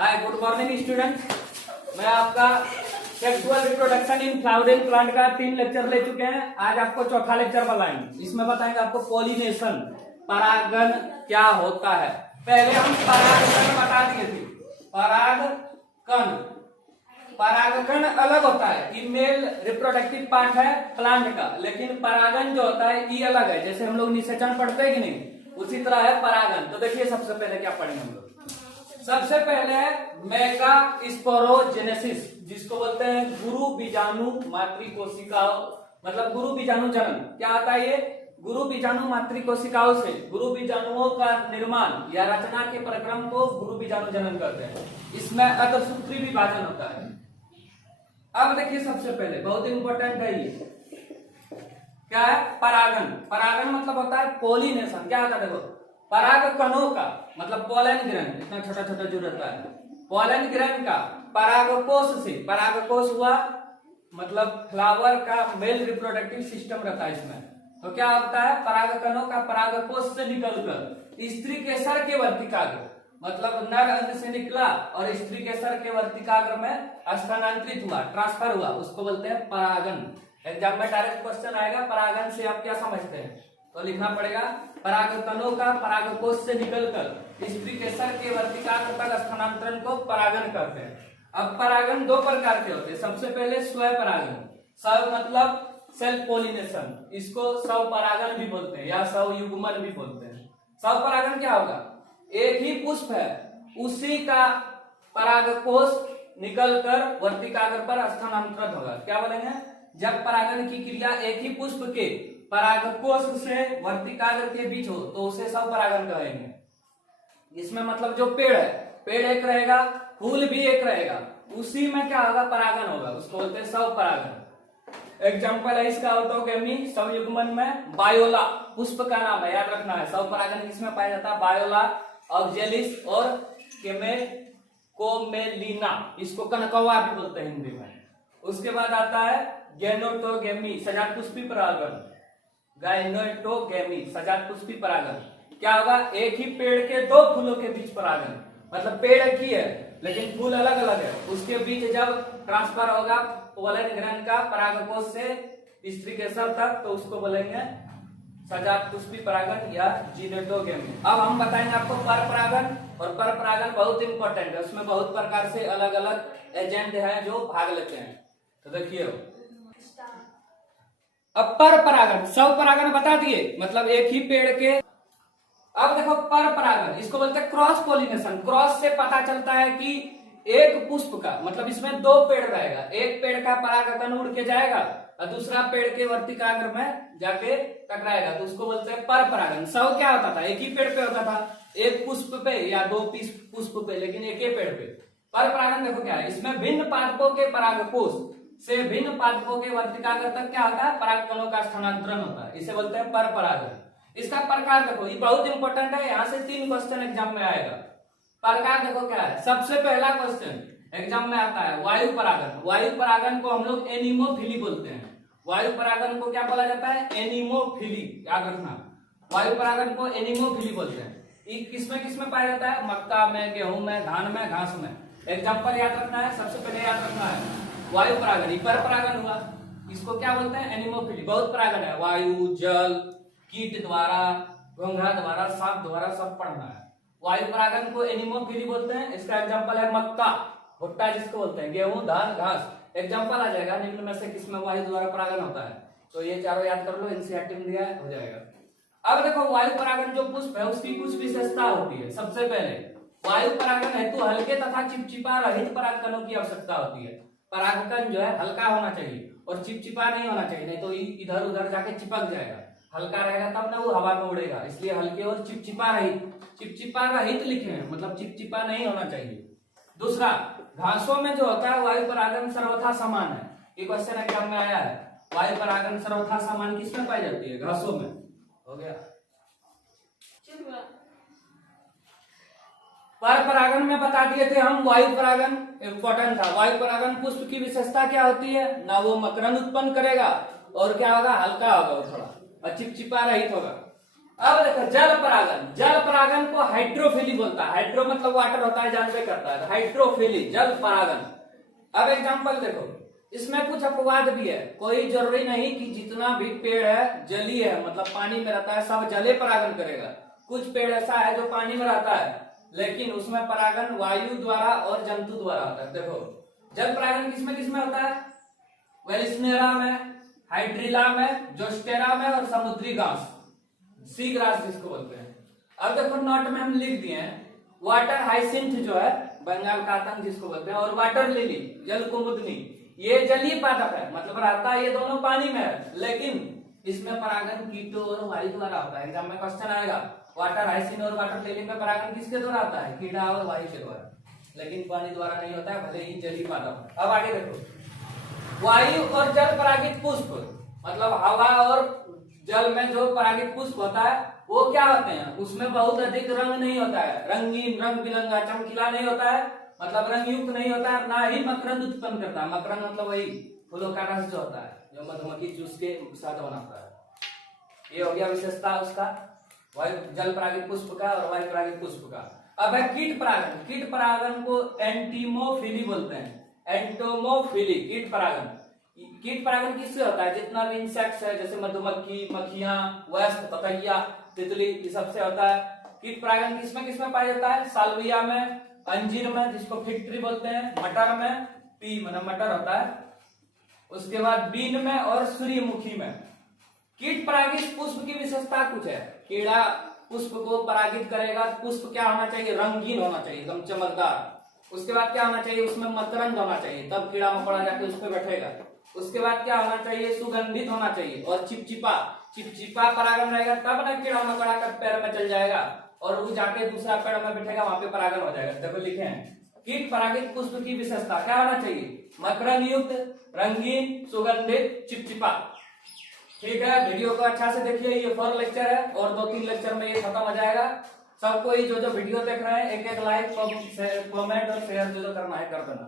हाय, good morning students. मैं आपका sexual reproduction in flowering plant का 3 लेक्चर ले चुके हैं। आज आपको चौथा लेक्चर बताएंगे। इसमें बताएंगे आपको पॉलिनेशन, परागण क्या होता है। पहले हम परागकण बता दिए थे। परागकण, परागकण अलग होता है, ये मेल रिप्रोडक्टिव पार्ट है प्लांट का, लेकिन परागण जो होता है ये अलग है। जैसे हम लोग निषेचन पढ़ते हैं कि नहीं, उसी तरह है परागण। तो देखिए सबसे पहले क्या पढ़ेंगे हम लोग। सबसे पहले है मेगास्पोरोजेनेसिस, जिसको बोलते हैं गुरु बीजाणु मातृकोशिकाओं, मतलब गुरु बीजाणु जनन। क्या आता है ये? गुरु बीजाणु मातृकोशिकाओं से गुरु बीजाणुओं का निर्माण या रचना के प्रक्रम को गुरु बीजाणु जनन कहते हैं। इसमें अंतःसूत्री विभाजन होता है। अब देखिए सबसे पहले बहुत इंपॉर्टेंट है ये, क्या है? परागण। परागण मतलब होता है पोलिनेशन। क्या होता है? देखो, परागकणों का मतलब पोलन ग्रहण, इतना छोटा छोटा जो रहता है, पोलन ग्रहण का परागकोश से, परागकोश हुआ मतलब फ्लावर का मेल रिप्रोडक्टिव सिस्टम रहता है इसमें। तो क्या होता है? परागकणों का परागकोश से निकलकर स्त्री केसर के वर्तिकाग्र, मतलब नर अंग से निकला और स्त्री केसर के वर्तिकाग्र में स्थानांतरित हुआ, ट्रांसफर हुआ, उसको बोलते हैं परागण। एग्जाम में डायरेक्ट क्वेश्चन आएगा, परागण से आप क्या समझते हैं? तो लिखना पड़ेगा परागकणों का परागकोश से निकलकर स्त्री केसर के वर्तिकाग्र तक स्थानांतरण को परागण कहते हैं। अब परागण दो प्रकार के होते हैं। सबसे पहले स्व परागण, स्व मतलब सेल्फ पोलिनेशन, इसको स्व परागण भी बोलते हैं या स्व युग्मन भी बोलते हैं। स्व परागण क्या होगा? एक ही पुष्प है, उसी का परागकोश निकलकर वर्तिकाग्र पर स्थानांतरित होगा। क्या बोलेंगे? जब परागण की क्रिया एक ही पुष्प के परागकोश से वर्तिकाग्र के बीच हो तो उसे स्व परागण कहेंगे। इसमें मतलब जो पेड़ है, पेड़ एक रहेगा, फूल भी एक रहेगा, उसी में क्या होगा? परागण होगा, उसको बोलते हैं स्व परागण। एग्जाम्पल है इसका ऑटोगेमी, स्वयुग्मन में बायोला पुष्प का नाम है, याद रखना है। स्व परागण किसमें पाया जाता है? बायोला, ऑक्जेलिस और कोमेलिना, इसको कनकौवा भी बोलते हैं हिंदी में। उसके बाद आता है गैनोटोगेमी, सजातपुष्पी परागण। गायनोटोगेमी, सजातपुष्पी परागण। क्या होगा? एक ही पेड़ के दो फूलों के बीच परागण, मतलब पेड़ एक ही है लेकिन फूल अलग अलग है, उसके बीच जब ट्रांसफर होगा पोलन ग्रहण का परागकोश से स्त्री केसर तक, तो उसको बोलेंगे सजातपुष्पी परागण या जिनेटोगेमी। अब हम बताएंगे आपको पर परागण, और पर परागण बहुत इंपॉर्टेंट है, उसमें बहुत प्रकार से अलग अलग एजेंट है जो भाग लेते हैं। तो देखिए अब पर परागण, स्व परागण बता दिए, मतलब एक ही पेड़ के। अब देखो पर परागण, इसको बोलते हैं क्रॉस पोलिनेशन। क्रॉस से पता चलता है कि एक पुष्प का, मतलब इसमें दो पेड़ रहेगा, एक पेड़ का परागकण उड़ के जाएगा और दूसरा पेड़ के वर्तिकाग्र में जाके टकराएगा, तो उसको बोलते हैं पर परागण। स्व क्या होता था? एक ही पेड़ पे होता था, एक पुष्प पे या दो पुष्प पे, लेकिन एक ही पेड़ पे। पर परागण देखो क्या है, इसमें भिन्न पादपों के परागकोश से भिन्न पादपों के वर्तिकाग्र तक क्या होता है? परागकणों का स्थानांतरण होता है, इसे बोलते हैं पर परागण। इसका प्रकार देखो, ये बहुत इंपॉर्टेंट है, यहाँ से 3 क्वेश्चन एग्जाम में आएगा। प्रकार देखो क्या है। सबसे पहला क्वेश्चन एग्जाम में आता है वायु परागण। वायु परागण को हम लोग एनिमोफिली बोलते हैं। वायु परागण को क्या बोला जाता है? एनिमोफिली, याद रखना। वायु परागण को एनिमोफिली बोलते हैं। ये किसमें पाया जाता है? मक्का में, गेहूं में, धान में, घास में। एग्जाम्पल याद रखना है, सबसे पहले याद रखना है वायु परागण, पर परागण हुआ, इसको क्या बोलते हैं? एनिमोफिली। बहुत परागण है, वायु, जल, कीट द्वारा, घोंघा द्वारा, सांप द्वारा, सब पढ़ना है। वायु परागण को एनिमोफिली बोलते हैं। इसका एग्जांपल है मक्का, भुट्टा जिसको बोलते हैं, गेहूं, धान, घास। एग्जांपल आ जाएगा निम्न में से किसमें वायु द्वारा परागण होता है। तो ये चारों याद कर लो, एनसीईआरटी में दिया हो जाएगा। अब देखो वायु परागण जो पुष्प है उसकी कुछ विशेषता होती है। सबसे पहले वायु परागण हेतु हल्के तथा चिपचिपा रहित परागकणों की आवश्यकता होती है। परागकण जो है हल्का होना चाहिए और चिपचिपा नहीं होना चाहिए, नहीं तो इधर उधर जाके चिपक जाएगा। हल्का रहेगा तब ना वो हवा में उड़ेगा, इसलिए हल्के और चिपचिपा रहित। चिपचिपा रहित लिखे हैं, मतलब चिपचिपा नहीं होना चाहिए। दूसरा, घासों में जो होता है वायु परागण सर्वथा समान है। ये क्वेश्चन एग्जाम में आया है, वायु परागण सर्वथा समान किसमें पाई जाती है? घासों में। हो गया। पर परागण में बता दिए थे हम, वायु परागण इंपॉर्टेंट था। वायु परागण पुष्प की विशेषता क्या होती है? ना वो मकरंद उत्पन्न करेगा और क्या होगा? हल्का होगा वो थोड़ा, और चिपचिपा रहित होगा। अब देखो जल परागन, जल परागन को हाइड्रोफिली बोलता है। हाइड्रो मतलब वाटर होता है, जानते करता है, हाइड्रोफिली जल परागन। अब एग्जांपल देखो, इसमें कुछ अपवाद भी है। कोई जरूरी नहीं कि जितना भी पेड़ है जलीय है, मतलब पानी में रहता है, सब जले परागन करेगा। कुछ पेड़ ऐसा है जो पानी में रहता है लेकिन उसमें परागन वायु द्वारा और जंतु द्वारा होता है। देखो जल परागन किसमें किसमें होता है? वेलिस्नेरा में, हाइड्रिला में, जोस्टेरा में और समुद्री घास, सी ग्रास जिसको बोलते हैं। अब देखो नोट में हम लिख दिए हैं वाटर हाइसिंथ जो है बंगाल का आतंक जिसको बोलते हैं, और वाटर लिली जल कुमुदनी, ये जलीय पादप है, मतलब रहता है ये दोनों पानी में है, लेकिन इसमें परागन कीटों और वायु द्वारा होता है। एग्जाम में क्वेश्चन आएगा वाटर हाइसिन और वाटर लिली में परागन किसके द्वारा होता है? कीड़ा और वायु के द्वारा, लेकिन पानी द्वारा नहीं होता है, भले ही जलीय पादप है। अब आगे देखो वायु और जल परागित पुष्प, मतलब हवा और जल में जो परागित पुष्प होता है वो क्या होते हैं? उसमें बहुत अधिक रंग नहीं होता है, रंगीन रंग बिरंगा चमकीला नहीं होता है, मतलब रंग युक्त नहीं होता है, ना ही मकरंद उत्पन्न करता है। मकरंद मतलब वही फूलों का रस जो होता है जो मधुमक्खी चूस के साथ बनाता है। ये हो गया विशेषता उसका वायु जल परागित पुष्प का और वायु परागित पुष्प का। अब है कीट परागन। कीट परागन को एंटीमोफिली बोलते हैं, एंटोमोफिली कीट परागन। कीट परागन किससे होता है? जितना भी इंसेक्ट्स है जैसे मधुमक्खी, मक्खियां, वस्प, पतंगिया, तितली, ये सबसे होता है। कीट परागन किसमें किसमें पाया जाता है? साल्विया में, अंजीर में जिसको फिग ट्री बोलते हैं, मटर में, पी मतलब मटर होता है, उसके बाद बीन में और सूर्यमुखी में। कीट परागित पुष्प की विशेषता कुछ है। कीड़ा पुष्प को परागित करेगा, पुष्प क्या होना चाहिए? रंगीन होना चाहिए, एकदम चमकदार। उसके बाद क्या होना चाहिए? उसमें मकरंद होना चाहिए, तब कीड़ा मकोड़ा जाके उस पर बैठेगा। उसके बाद क्या होना चाहिए? सुगंधित होना चाहिए और चिपचिपा, चिपचिपा परागन रहेगा, तब ना कीड़ा मकोड़ा का पैर में चल जाएगा और वो जाके दूसरा पेड़ में बैठेगा, वहां पे परागन हो जाएगा। देखो लिखे हैं कीट परागित पुष्प की विशेषता क्या होना चाहिए? मकरंद युक्त, रंगीन, सुगंधित, चिपचिपा। ठीक है, वीडियो को अच्छा से देखिए, ये 4 लेक्चर है और 2-3 लेक्चर में ये खत्म हो जाएगा। सबको जो वीडियो देख रहे हैं एक एक लाइक, कमेंट और शेयर जो करना है कर देना।